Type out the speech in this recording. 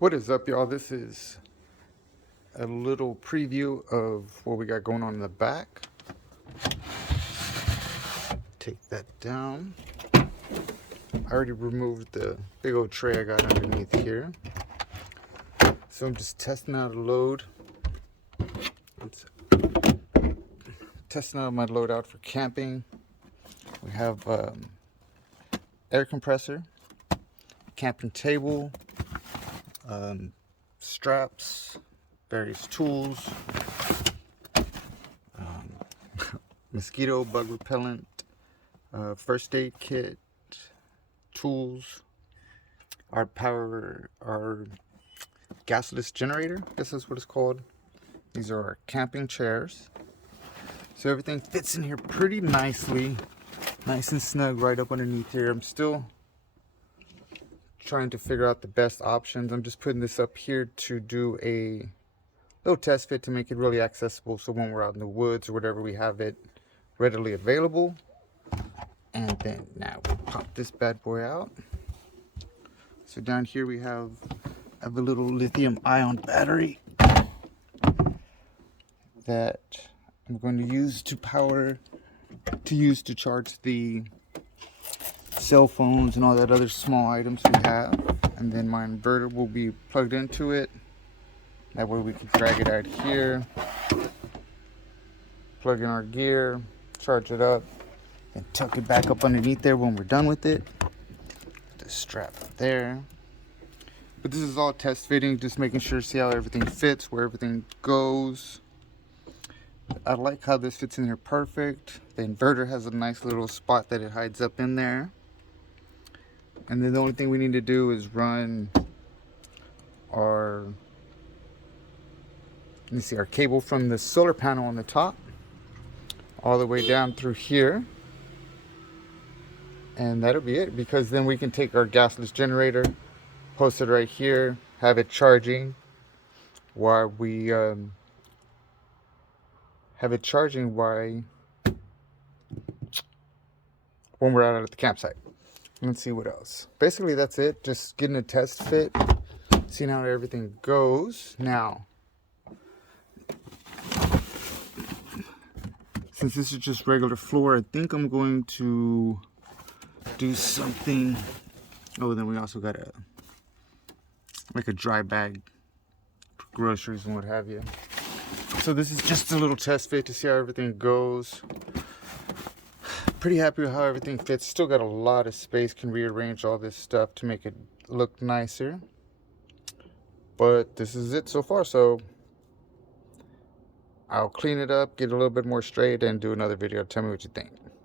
What is up, y'all? This is a little preview of what we got going on in the back. Take that down. I already removed the big old tray I got underneath here. So I'm just testing out a load. Testing out my load out for camping. We have air compressor, camping table, straps, various tools, mosquito bug repellent, first aid kit, tools, our gasless generator, I guess that's what it's called. These are our camping chairs. So everything fits in here pretty nicely, nice and snug right up underneath here. I'm still trying to figure out the best options. I'm just putting this up here to do a little test fit to make it really accessible, so when we're out in the woods or whatever, we have it readily available. And then now we'll pop this bad boy out. So down here we have a little lithium ion battery that I'm going to use to charge the cell phones and all that other small items we have. And then my inverter will be plugged into it. That way we can drag it out here, plug in our gear, charge it up, and tuck it back up underneath there when we're done with it. Put the strap there. But this is all test fitting, just making sure, see how everything fits, where everything goes. I like how this fits in here perfect. The inverter has a nice little spot that it hides up in there. And then the only thing we need to do is run our cable from the solar panel on the top all the way down through here. And that'll be it, because then we can take our gasless generator, post it right here, have it charging while when we're out at the campsite. Let's see what else. Basically that's it, just getting a test fit, seeing how everything goes. Now, since this is just regular floor, I think I'm going to do something. Oh, then we also got a dry bag for groceries and what have you. So this is just a little test fit to see how everything goes. Pretty happy with how everything fits. Still got a lot of space, can rearrange all this stuff to make it look nicer. But this is it so far, so I'll clean it up, get a little bit more straight, and do another video. Tell me what you think.